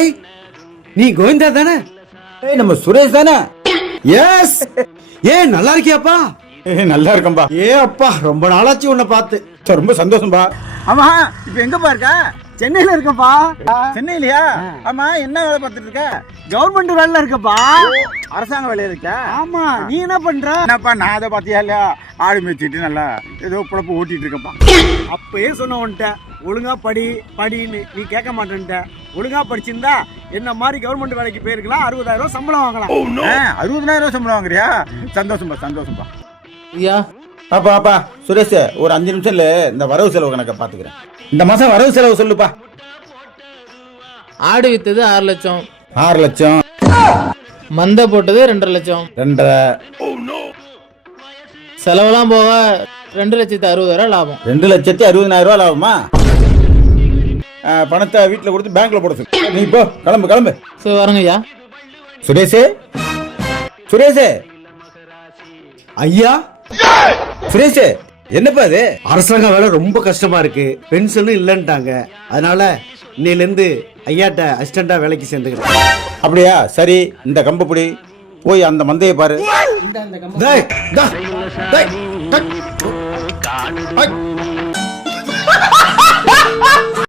ஏய் நீ கோவிந்தா தானே? ஏய் நம்ம சுரேஷ் தானே? எஸ். ஏன் நல்லா இருக்கியாப்பா? நல்லா இருக்கம்பா. ஏ அப்பா ரொம்ப நாளாச்சு உன்னை பார்த்து. ரொம்ப சந்தோஷம்பா. ஆமா இப்ப எங்கப்பா இருக்க? சென்னையில இருக்கப்பா. சென்னையிலயா? ஆமா என்ன வேலை பார்த்துட்டு இருக்க? கவர்மெண்ட் வேலையில இருக்கப்பா. அரசாங்க வேலையில இருக்க? ஆமா. நீ என்ன பண்ற? என்னப்பா நான் அதை பார்த்தியா இல்லையா? ஆடு மேய்ச்சிட்டு நல்லா ஏதோ பொழப்பு ஓட்டிட்டு இருக்கப்பா. அப்பயே சொன்ன உன்ட்ட ஒழுங்கா படின்னு நீ கேட்க மாட்டேன்ட்ட. ஒழுங்கா படிச்சிருந்தா என்ன மாதிரி கவர்மெண்ட் வேலைக்கு போயிருக்கலாம். 60,000 ரூபாய் சம்பளம் வாங்கலாம். 60,000 ரூபாய் சம்பளம் வாங்குறியா? சந்தோஷம்பா. ஐயா அப்பா சுரேஷ் ஒரு 5 நிமிஷம் இல்ல இந்த வரவு செலவு கணக்க பாத்துக்கிறேன். இந்த மாசம் வரவு செலவு சொல்லுப்பா. ஆடு வித்தது 6 லட்சம், 6 லட்சம், மந்தை போட்டது 2.5 லட்சம், 2.5, செலவெல்லாம் போக 2,60,000 லாபம். 2,60,000 ரூபாய் லாபமா? பணத்தை வீட்டுல கொடுத்து பேங்க்ல போட சொல்லு. நீ போ, கிளம்பு. சரி வரங்க ஐயா. சுரேஷ் ஐயா சுரேஷ் என்னப்பா இது? அரசாங்க வேலை ரொம்ப கஷ்டமா இருக்கு, பென்ஷனும் இல்லன்ட்டாங்க. அதனால இன்னையில இருந்து ஐயாட்ட அசிஸ்டண்டா வேலைக்கு சேர்ந்துக்கிறேன். அப்படியா? சரி இந்த கம்பு பிடி, போய் அந்த மந்தையை பாரு. டேய், டேய், டேய்.